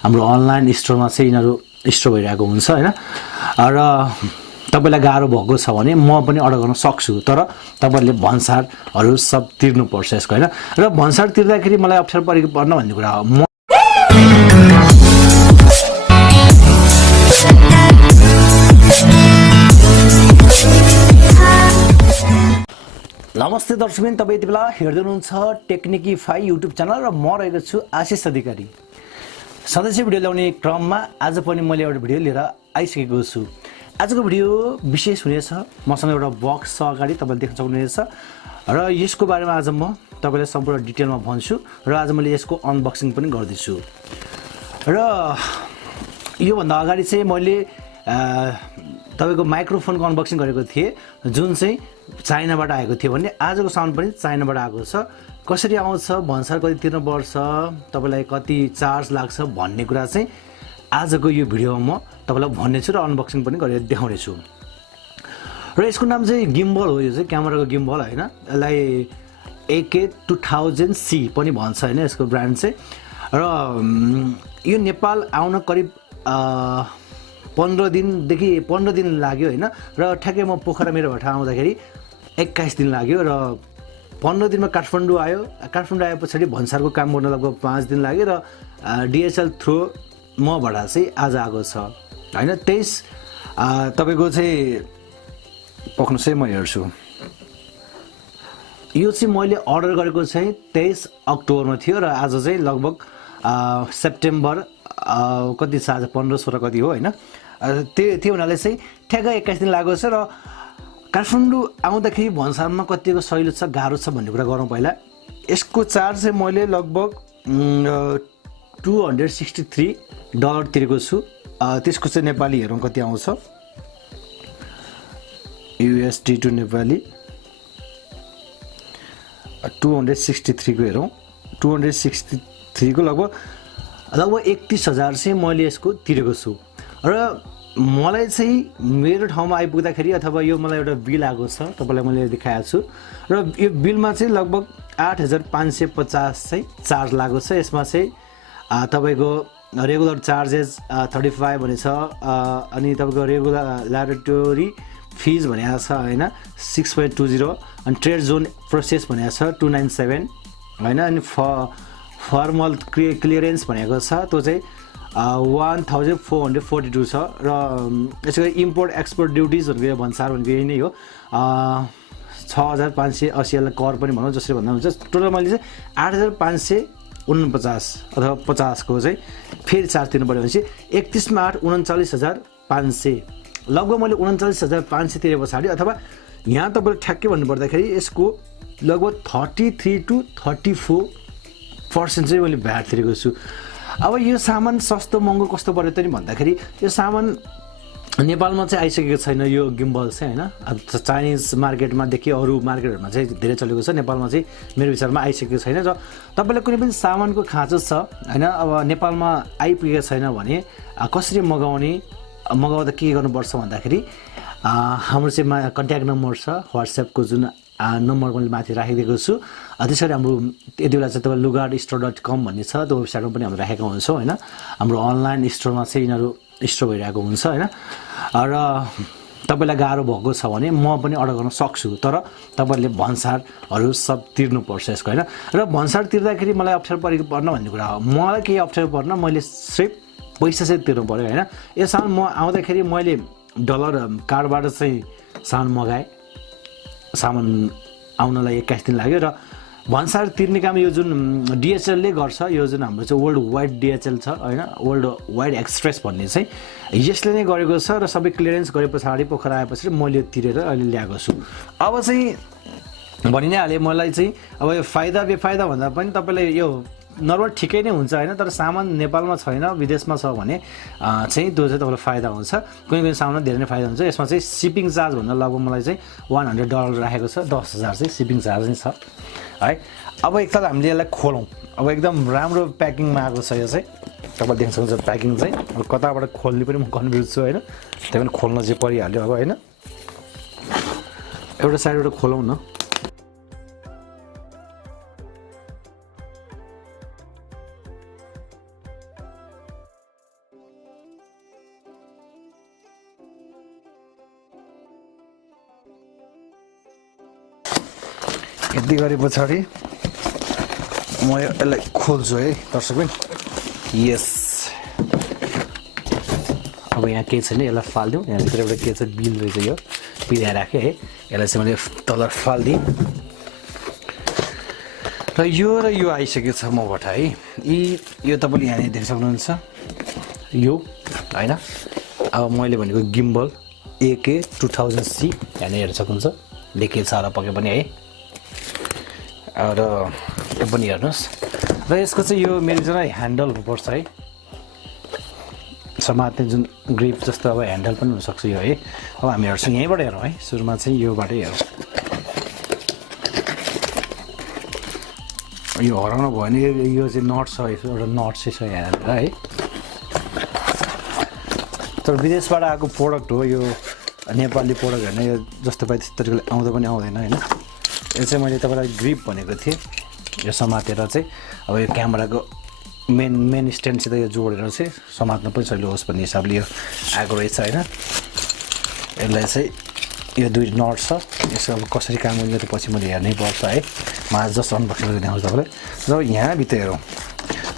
हाम्रो अनलाइन स्टोरमा चाहिँ यिनीहरू स्टोर भइरहेको हुन्छ हैन र तपाईलाई गाह्रो भएको छ भने म पनि अर्डर गर्न सक्छु तर तपाईहरुले भन्सारहरु सब तिर्नु पर्छ यसको हैन र भन्सार तिर्दाखेरि मलाई अप्ठ्यारो परेको पर्न भन्ने कुरा हो नमस्ते दर्शकबिन तपाई यति बेला हेर्दै हुनुहुन्छ टेक्निकिफाई युट्युब च्यानल र म रहेको छु आशिष अधिकारी सधैँ भिडियो ल्याउने क्रममा आज पनि मैले एउटा भिडियो लिएर आइसकेको छु आजको भिडियो विशेष हुनेछ मसँग एउटा बक्स छ अगाडि तपाईले देख्न सक्नुहुनेछ र यसको बारेमा आज म तपाईलाई सम्पूर्ण डिटेलमा भन्छु र आज मैले यसको अनबक्सिङ पनि गर्दैछु र यो भन्दा अगाडि चाहिँ मैले तपाईको माइक्रोफोनको अनबक्सिङ गरेको थिए जुन चाहिँ चाइनाबाट आएको थियो भने आजको साउन्ड पनि चाइनाबाट आएको छ कसरी आउँछ भन्सार कति तिर्नु पर्छ तपाईलाई कति चार्ज लाग्छ भन्ने कुरा चाहिँ आजको यो भिडियोमा म तपाईलाई भन्ने छु र अनबक्सिङ पनि गरेर देखाउने छु र यसको नाम चाहिँ गिम्बल हो यो चाहिँ क्यामेराको गिम्बल हैन यसलाई AK2000C पनि भन्छ हैन यसको ब्रान्ड चाहिँ र यो नेपाल आउन करिब 15 दिन लाग्यो हैन र ठ्याक्कै म पोखरा मेरो भटा आउँदाखेरि 21 दिन लाग्यो र 15 दिनमा काठमाडौँ आएपछि भन्सारको काम गर्न लगभग 5 दिन लाग्यो र DSL थ्रु मबाट चाहिँ आज आएको छ हैन 23 तपाईको चाहिँ पक्नु चाहिँ म हेर्छु यो चाहिँ मैले अर्डर गरेको चाहिँ 23 अक्टोबरमा थियो र आज चाहिँ लगभग सेप्टेम्बर कति छ आज 15-16 कति हो हैन त्यो हुनाले चाहिँ ठ्याक्कै 21 दिन लागेको छ र काठमाडौँ आउँदाखेरि भन्सारमा कतिको सजिलो छ गाह्रो छ भन्ने कुरा गरौँ पहिला यसको चार्ज चाहिँ मैले लगभग $263 तिरेको छु त्यसको चाहिँ नेपाली हेरौँ कति आउँछ USD टु नेपाली 263 को हेरौँ 263 को लगभग 31,000 चाहिँ मैले यसको तिरेको छु र मलाई चाहिँ मेरो ठाउँमा आइपुग्दाखेरि अथवा यो मलाई एउटा बिल आएको छ तपाईलाई मैले देखाएको छु र यो बिलमा चाहिँ लगभग 8,550 चाहिँ चार्ज लागेको छ यसमा चाहिँ तपाईको रेगुलर चार्जेस 35 भने छ अनि तपाईको रेगुलरटरी फिज भनेको छ हैन 6.20 अनि ट्रेड जोन प्रोसेस भनेको छ 297 हैन अनि फर्मल क्लियरेन्स भनेको छ त्यो चाहिँ 1442 छ र यसको इम्पोर्ट एक्सपोर्ट ड्युटीज भनेको भन्सार भनेको यही नै हो 6,580 कर पनि भनौँ जसरी भन्दा हुन्छ टोटल मैले चाहिँ 8,549 अथवा 50 को चाहिँ फेरि चार्ज तिर्नु पर्यो भनेपछि 31 मा 39,500 लगभग मैले 39,500 तिरे पछाडि अथवा यहाँ तपाईले ठ्याक्कै भन्नु पर्दाखेरि यसको लगभग 33 to 34% चाहिँ मैले भ्याट तिरेको छु अब यो सामान सस्तो महँगो कस्तो पर्यो त नि भन्दाखेरि यो सामान नेपालमा चाहिँ आइसकेको छैन यो गिम्बल चाहिँ हैन अब चाइनिज मार्केटमा देखि अरु मार्केटहरुमा चाहिँ धेरै चलेको छ नेपालमा चाहिँ मेरो विचारमा आइसकेको छैन र तपाईलाई कुनै पनि सामानको खाँचो छ हैन अब नेपालमा आइपुगेको छैन भने कसरी मगाउँदा के गर्नुपर्छ भन्दाखेरि हाम्रो चाहिँ कन्ट्याक्ट नम्बर छ WhatsApp को जुन नम्बर मैले माथि राखिदिएको छु त्यसरी हाम्रो यति बेला चाहिँ तपाईँ lugarstore.com भन्ने छ त्यो वेबसाइटमा पनि हामी राखेका हुन्छौँ हैन हाम्रो अनलाइन स्टोरमा चाहिँ यिनीहरू स्टोर भइरहेको हुन्छ हैन र तपाईलाई गाह्रो भएको छ भने म पनि अर्डर गर्न सक्छु तर तपाईहरुले भन्सारहरु सब तिर्नु पर्छ यसको हैन र भन्सार तिर्दाखेरि मलाई अप्ठ्यारो परेको पर्न भन्ने कुरा हो मलाई केही अप्ठ्यारो पर्न मैले सिर्फ पैसा चाहिँ तिर्नु पर्यो हैन यो सामान म आउँदाखेरि मैले डलर कार्डबाट चाहिँ सामान मगाए सामान आउनलाई 21 दिन लाग्यो र भन्सार तिर्ने काम यो जुन DHL ले गर्छ यो जुन हाम्रो चाहिँ वर्ल्ड वाइड DHL छ हैन वर्ल्ड वाइड एक्सप्रेस भन्ने चाहिँ यसले नै गरेको छ र सबै क्लियरेन्स गरे पछाडी पोखरा आएपछि मैले तिरेर अहिले ल्याएको छु अब चाहिँ भनि नै हाले मलाई चाहिँ अब यो फाइदा बेफाइदा भन्दा पनि तपाईलाई यो नर्मल ठिकै नै हुन्छ हैन तर सामान नेपालमा छैन विदेशमा छ भने चाहिँ त्यो चाहिँ तपाईलाई फाइदा हुन्छ कुनै सामानमा धेरै नै फाइदा हुन्छ यसमा चाहिँ शिपिङ चार्ज भन्दा लगभग मलाई चाहिँ $100 राखेको छ 10,000 चाहिँ शिपिङ चार्ज नै छ है अब एकताल हामीले यसलाई खोलौं अब एकदम राम्रो प्याकिङमा आएको छ यो चाहिँ तपाईले देख्न सक्नुहुन्छ प्याकिङ चाहिँ अब कताबाट खोल्ने पनि म कन्फ्युज छु हैन त्यही पनि खोल्न चाहिँ परिहाल्यो अब हैन एउटा साइडबाट खोलौं न यति गरे पछाडि म यसलाई खोल्छु है दर्शकबिन यस अब यहाँ केही छैन यसलाई फाल्दिउँ यहाँभित्र एउटा के छ बिल रहेछ यो बिल यहाँ राखेँ है यसलाई चाहिँ मैले तल फाल्दिएँ र यो आइसकेको छ मबाट है यो तपाईँले यहाँनिर देख्न सक्नुहुन्छ यो होइन अब मैले भनेको गिम्बल AK 2000C यहाँनिर हेर्न सक्नुहुन्छ लेखेको छ होला पक्कै पनि है र यो पनि हेर्नुहोस् र यसको चाहिँ यो मेरो जुन ह्यान्डल हुनुपर्छ है समात्ने जुन ग्रिप जस्तो अब ह्यान्डल पनि हुनसक्छ यो है अब हामी हेर्छौँ यहीँबाट हेरौँ है सुरुमा चाहिँ योबाटै हेरौँ यो हराउनु भयो भने यो चाहिँ नट छ एउटा नट चाहिँ छ यहाँनिर है तर विदेशबाट आएको प्रोडक्ट हो यो नेपाली प्रोडक्ट होइन यो जस्तो पाए त्यस्तो तरिकाले आउँदा पनि आउँदैन होइन यो चाहिँ मैले तपाईँलाई ग्रिप भनेको थिएँ यो समातेर चाहिँ अब यो क्यामेराको मेन स्ट्यान्डसित यो जोडेर चाहिँ समात्न पनि सजिलो होस् भन्ने हिसाबले यो आएको रहेछ होइन यसलाई चाहिँ यो दुई नट छ यसो अब कसरी काम गर्ने त पछि मैले हेर्नै पर्छ है म आज जस्ट अनबक्सिङ गरेर देखाउँछु तपाईँलाई र यहाँभित्र हेरौँ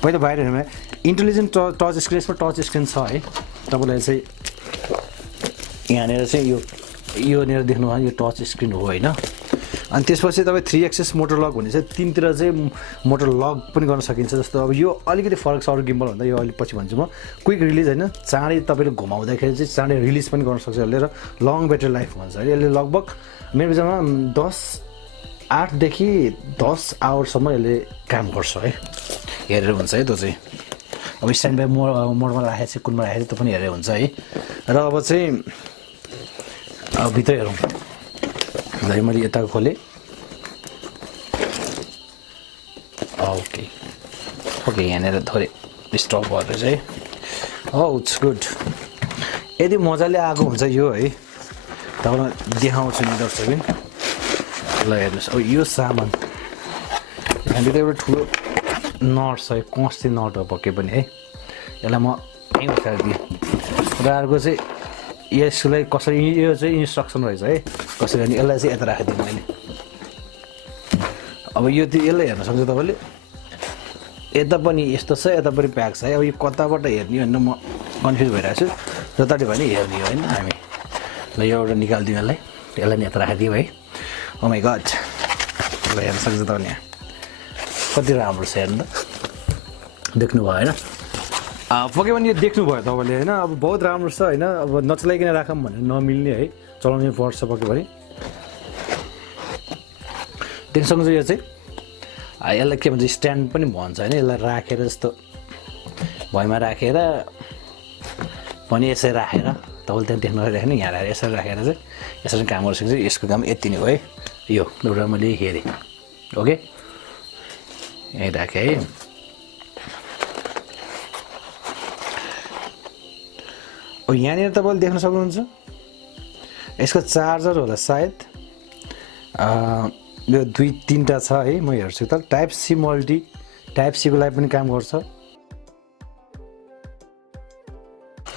पहिला बाहिर हेर्नु इन्टेलिजेन्ट टच स्क्रिन यसमा टच स्क्रिन छ है तपाईँलाई चाहिँ यहाँनिर चाहिँ योनिर देख्नुभयो यो टच स्क्रिन हो होइन अनि त्यसपछि तपाईँ 3 एक्सेस मोटर लक भन्ने चाहिँ तिनतिर चाहिँ मोटर लक पनि गर्न सकिन्छ जस्तो अब यो अलिकति फरक छ अरू गिम्बल भन्दा यो अलिक पछि भन्छु म क्विक रिलिज होइन चाँडै तपाईँले घुमाउँदाखेरि चाहिँ चाँडै रिलिज पनि गर्न सक्छ यसले र लङ ब्याट्री लाइफ भन्छ है यसले लगभग मेरो विचारमा 8देखि 10 आवरसम्म यसले काम गर्छ है हेरेर हुन्छ है त्यो चाहिँ अब स्ट्यान्ड बाई मोडमा राखेको चाहिँ कुनमा राखेको त्यो पनि हेरेर हुन्छ है र अब चाहिँ अब भित्र हेरौँ है मैले यता खोलेँ ओके यहाँनिर थोरै स्टप भएर चाहिँ इट्स गुड यदि मजाले आएको हुन्छ यो है तपाईँलाई देखाउँछु नि दर्शकबिन ल हेर्नुहोस् अब यो सामान यहाँभित्र एउटा ठुलो नट छ है कस्ती नट हो पक्कै पनि है यसलाई म यहीँ उठाइदिएँ र अर्को चाहिँ यसलाई कसरी यो चाहिँ इन्स्ट्रक्सन रहेछ है कसरी गर्ने यसलाई चाहिँ यता राखिदिएँ मैले अब यो यसलाई हेर्न सक्छ तपाईँले यता पनि यस्तो छ यता पनि प्याक छ है अब यो कताबाट हेर्ने भनेर म कन्फ्युज भइरहेको छु जताबाट भने हेर्ने होइन हामी ल यो एउटा निकालिदिउँ यसलाई नि यता राखिदिउँ है ओ माइ गड ल हेर्न सक्छ तपाईँले यहाँ कति राम्रो छ हेर्नु त देख्नुभयो होइन पक्कै पनि यो देख्नुभयो तपाईँले होइन अब बहुत राम्रो छ होइन अब नचलाइकन राखौँ भनेर नमिल्ने है चलाउनै पर्छ पक्कै पनि देख्न सक्नुहुन्छ यो चाहिँ यसलाई के भन्छ स्ट्यान्ड पनि भन्छ होइन यसलाई राखेर जस्तो भुइँमा राखेर पनि यसरी राखेर तपाईँले त्यहाँ देख्न राख्ने यहाँ राखेर यसरी राखेर चाहिँ यसरी काम गर्न सक्छ यसको काम यति नै हो है यो एउटा मैले हेरेँ ओके यहीँ राखेँ है यहाँनिर तपाईँले देख्न सक्नुहुन्छ यसको चार्जर होला सायद यो 2-3टा छ है म हेर्छु त टाइप सी मल्टी टाइप सीको लागि पनि काम गर्छ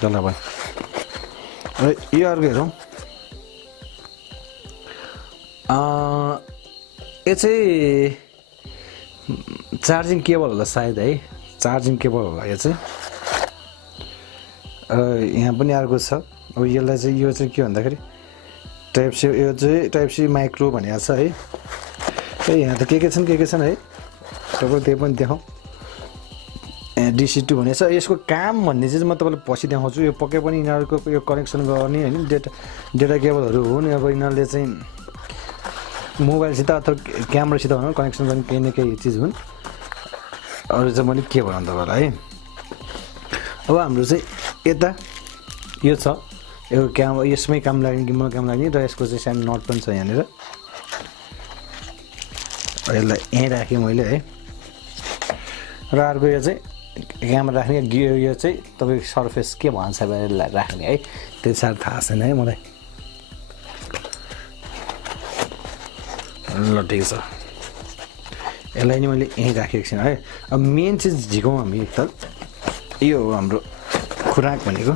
ल भाइ र यो अर्को हेरौँ यो चाहिँ चार्जिङ केबल होला सायद है चार्जिङ केबल होला यो चाहिँ यहाँ पनि अर्को छ अब यसलाई चाहिँ यो चाहिँ के भन्दाखेरि टाइप सी यो चाहिँ टाइप सी माइक्रो भनेको छ है यहाँ त के छन् है तपाईँले त्यही पनि देखाउँ DC2 भनेको छ यसको काम भन्ने चाहिँ म तपाईँलाई पछि देखाउँछु यो पक्कै पनि यिनीहरूको यो कनेक्सन गर्ने होइन डेटा केबलहरू हुन् अब यिनीहरूले चाहिँ मोबाइलसित अथवा क्यामेरासित भनौँ कनेक्सन गर्ने केही न केही चिज हुन् अरू चाहिँ मैले के भनौँ तपाईँलाई है अब हाम्रो चाहिँ यता यो छ यो यसमै काम लाग्ने गिम्बल काम लाग्ने र यसको चाहिँ सानो नट पनि छ यहाँनिर यसलाई यहीँ राखेँ मैले है र अर्को यो चाहिँ क्यामेरा राख्ने यो चाहिँ तपाईँको सर्फेस के भन्छ यसलाई राख्ने है त्यो साह्रो थाहा छैन है मलाई ल ठिक छ यसलाई नि मैले यहीँ राखेको छु है अब मेन चाहिँ झिकौँ हामी एकताल यो हो हाम्रो खुराक भनेको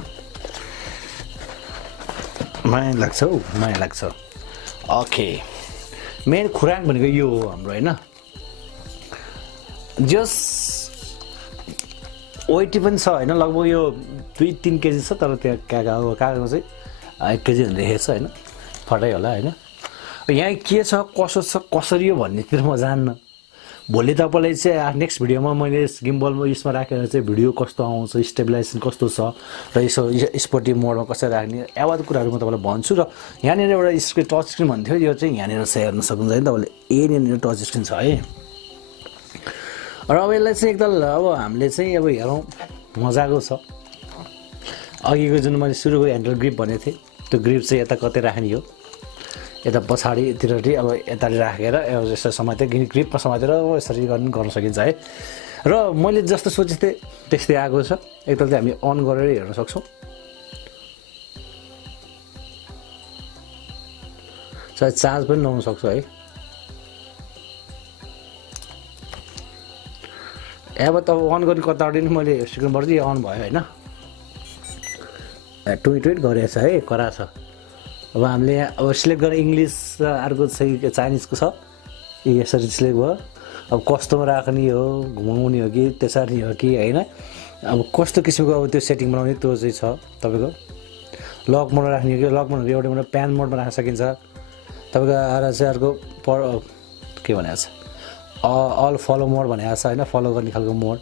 माया लाग्छ हौ माया लाग्छ ओके मेन खुराक भनेको यो हो हाम्रो हैन जस वेट पनि छ हैन लगभग यो 2-3 केजी छ तर त्यो कागजमा चाहिँ 1 केजी भन्दै छ हैन फटाइ होला हैन यहाँ के छ कसो छ कसरी हो भन्नेतिर म जान्न भोलि तपाईलाई चाहिँ नेक्स्ट भिडियोमा मैले गिम्बलमा यसमा राखेर चाहिँ भिडियो कस्तो आउँछ स्टेबलाइजेसन कस्तो छ र यसो स्पोर्टिभ मोडमा कसरी राख्ने यावत कुराहरु म तपाईलाई भन्छु र यहाँनिर एउटा स्क्रिन टच स्क्रिन भन्थ्यो यो चाहिँ यहाँनिर हेर्न सक्नुहुन्छ हैन तपाईले यहाँनिर टच स्क्रिन छ है र अब यसलाई चाहिँ एकदम अब हामीले चाहिँ अब हेरौँ मजाको छ अघिको जुन मैले सुरुको ह्यान्डल ग्रिप भनेको थिएँ त्यो ग्रिप चाहिँ यता कतै राख्ने हो यता पछाडितिर अब यता राखेर यसरी समातेर ग्रिपमा समातेर यसरी गर्न सकिन्छ है र मैले जस्तो सोचेको थिएँ त्यस्तै आएको छ एकताल चाहिँ हामी अन गरेर हेर्न सक्छौँ सायद चार्ज पनि लाउन सक्छु है अब त अन गर्ने कताबाट नि मैले स्क्रिनबाट चाहिँ अन भयो हैन ट्विट गरेको छ है करा छ अब हामीले अब सिलेक्ट गरेर इङ्ग्लिस अर्को चाहिँ चाइनिजको छ यसरी सिलेक्ट भयो अब कस्तोमा राख्ने हो घुमाउने हो कि त्यसरी हो कि हैन अब कस्तो किसिमको अब त्यो सेटिङ बनाउने त्यो चाहिँ छ तपाईको लक मोड राख्ने हो कि लक मोड एउटा एउटा प्यान मोडमा राख्न सकिन्छ तपाईको आएर चाहिँ अर्को के भनेको छ अल फलो मोड भनेको छ हैन फलो गर्ने खालको मोड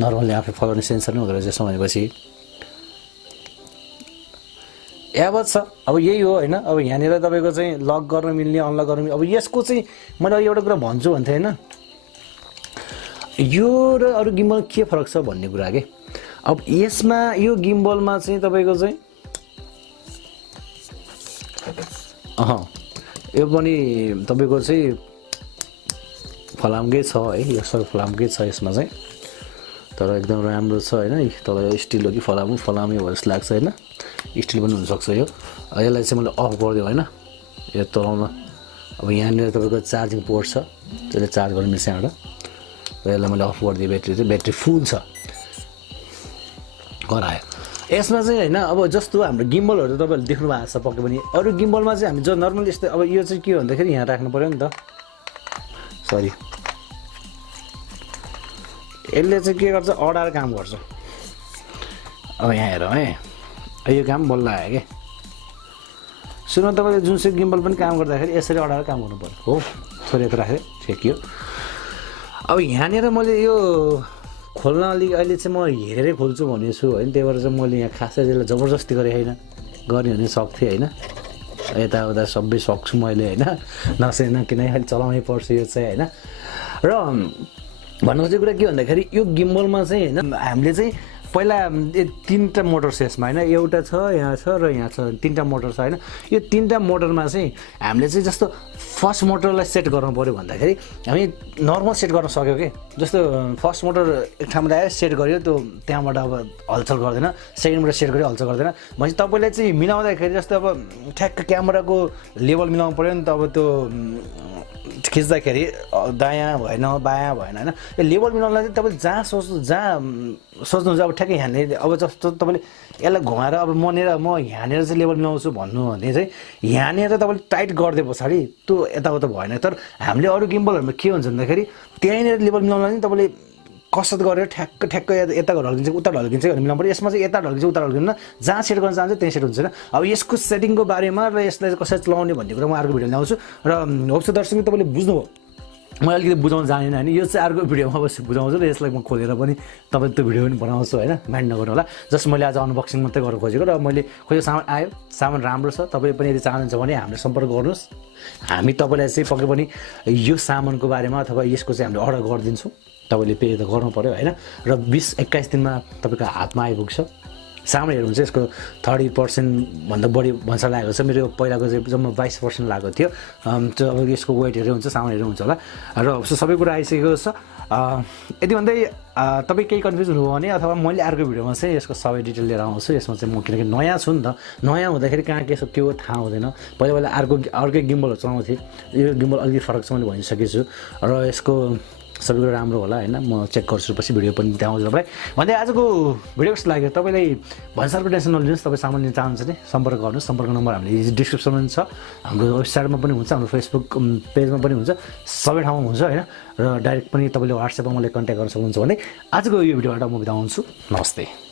नर्मली आफै फलो गर्ने सेन्सर नै हुँदो रहेछ यसो भनेपछि यावत छ अब यही हो हैन अब यहाँनिर तपाईको चाहिँ लक गर्न मिल्ने अनलक गर्न मिल्ने अब यसको चाहिँ मैले एउटा कुरा भन्छु भन्थे हैन यो र अरु गिम्बल के फरक छ भन्ने कुरा के अब यसमा यो गिम्बलमा चाहिँ तपाईको चाहिँ यो पनि तपाईको चाहिँ फलामकै छ है यो सब फलामकै छ यसमा चाहिँ तर एकदम राम्रो छ हैन तल स्टिल हो कि फलामै हो जस्तो लाग्छ हैन स्टिल पनि हुन सक्छ यो यसलाई चाहिँ मैले अफ गरिदियो हैन यो चलाउन अब यहाँनिर तपाईको चार्जिङ पोर्ट छ त्यसले चार्ज गर्न मिल्छ यहाँबाट र यसलाई मैले अफ गरिदिएँ ब्याट्री फुल छ गरायो यसमा चाहिँ हैन अब जस्तो हाम्रो गिम्बलहरु तपाईहरुले देख्नु भएको छ पक्कै पनि अरु गिम्बलमा चाहिँ हामी जो नर्मली यस्तो अब यो चाहिँ के भन्दाखेरि यहाँ राख्नु पर्यो नि त सरी यसले चाहिँ के गर्छ अडार काम गर्छ अब यहाँ हेरौँ है यो काम बल्ल आयो के सुरुमा तपाईले जुनसुकै गिम्बल पनि काम गर्दाखेरि यसरी अडार काम गर्नु पर्यो हो छोडेको राखे ठेकियो अब यहाँनिर मैले यो खोल्न अहिले चाहिँ म हेरेरै खोल्छु भनेको छु हैन त्यही भएर चाहिँ मैले यहाँ खासै यसलाई जबरजस्ती गरे हैन गर्ने भने सक्थे हैन यताउता सबै सक्छु मैले हैन नसेन किन खाली चलाउनै पर्छ यो चाहिँ हैन र भन्नु खोजेको कुरा के भन्दाखेरि यो गिम्बलमा चाहिँ हैन हामीले चाहिँ पहिला 3टा मोटर छ यसमा हैन एउटा छ यहाँ छ र यहाँ छ 3टा मोटर छ हैन यो 3टा मोटरमा चाहिँ हामीले चाहिँ जस्तो फर्स्ट मोटरलाई सेट गर्नु पर्यो भन्दाखेरि हामी नर्मल सेट गर्न सक्यो के जस्तो फर्स्ट मोटर एक ठाउँमा आयो सेट गर्यो त्यो त्यहाँबाट अब हलचल गर्दैन सेकेन्डबाट सेट गर्यो हलचल गर्दैन भनेपछि तपाईले चाहिँ मिलाउँदाखेरि जस्तो अब ठ्याक्क क्यामेराको लेभल मिलाउनु पर्यो नि त अब त्यो खिच्दाखेरि दायाँ भएन बायाँ भएन हैन यो लेभल मिलाउनलाई चाहिँ तपाईले जहाँ सोच्नुहुन्छ अब ठ्याक्कै यहाँनिर अब जस्तो तपाईले यसलाई घुमाएर अब म यहाँनिर चाहिँ लेभल मिलाउँछु भन्नु भने चाहिँ यहाँनिर तपाईले टाइट गरिदिए पछाडि त्यो यताउता भएन तर हामीले अरु गिम्बलहरुमा के हुन्छ भन्दाखेरि त्यहीँनिर लेभल मिलाउनलाई चाहिँ तपाईले कसरत गरेर ठ्याक्क यता ढल्किन्छ उता ढल्किन्छ भनेर मिलाउनु पर्यो यसमा चाहिँ यता ढल्किन्छ उता ढल्किन्न जहाँ सेट गर्न चाहन्छ त्यही सेट हुन्छ अब यसको सेटिङको बारेमा र यसलाई कसरी चलाउने भन्ने कुरा म अर्को भिडियो ल्याउँछु र होप्स दर्शक तपाईले बुझ्नुभयो म अलिकति बुझाउन जानेन हैन यो चाहिँ अर्को भिडियोमा अवश्य बुझाउँछु र यसलाई म खोलेर पनि तपाईले त्यो भिडियो पनि बनाउँछु हैन माइन्ड नगर्नु होला जस्ट मैले आज अनबक्सिङ मात्रै गर्न खोजेको र मैले खोजेको सामान आयो सामान राम्रो छ तपाईले पनि यदि चाहनुहुन्छ भने हामीले सम्पर्क गर्नुस् हामी तपाईलाई चाहिँ पक्कै पनि यो सामानको बारेमा अथवा यसको चाहिँ हामीले अर्डर गरिदिन्छौँ तपाईले पे त गर्नु पर्यो हैन र 20-21 दिनमा तपाईको हातमा आइपुग्छ सामान हेर्नुहुन्छ यसको 30% भन्दा बढी भन्छ लागेको छ मेरो पहिलाको चाहिँ जम्मा 22% लागेको थियो त्यो अब यसको वेट हेरेर हुन्छ सामान हेरेर हुन्छ होला र सबै कुरा आइसकेको छ यदि भन्दै तपाई केही कन्फ्युज हुनु भने अथवा मैले अर्को भिडियोमा चाहिँ यसको सबै डिटेल लिएर आउँछु यसमा चाहिँ म किनकि नयाँ छु नि त नयाँ हुँदाखेरि कहाँ के हो थाहा हुँदैन पहिला अर्कै गिम्बलहरु चलाउँथे यो गिम्बल अलिकति फरक छ मैले भनिसकेको छु र यसको सबै कुरो राम्रो होला होइन म चेक गर्छु पछि भिडियो पनि देखाउँछु तपाईँलाई भन्दै आजको भिडियो कस्तो लाग्यो तपाईँलाई भन्सारको टेन्सन नलिनुहोस् तपाईँ सामान लिन चाहनुहुन्छ भने सम्पर्क गर्नुहोस् सम्पर्क नम्बर हामीले डिस्क्रिप्सनमा पनि छ हाम्रो वेबसाइटमा पनि हुन्छ हाम्रो फेसबुक पेजमा पनि हुन्छ सबै ठाउँमा हुन्छ होइन र डाइरेक्ट पनि तपाईँले वाट्सएपमा मलाई कन्ट्याक्ट गर्न सक्नुहुन्छ भने आजको यो भिडियोबाट म बिदा हुन्छु नमस्ते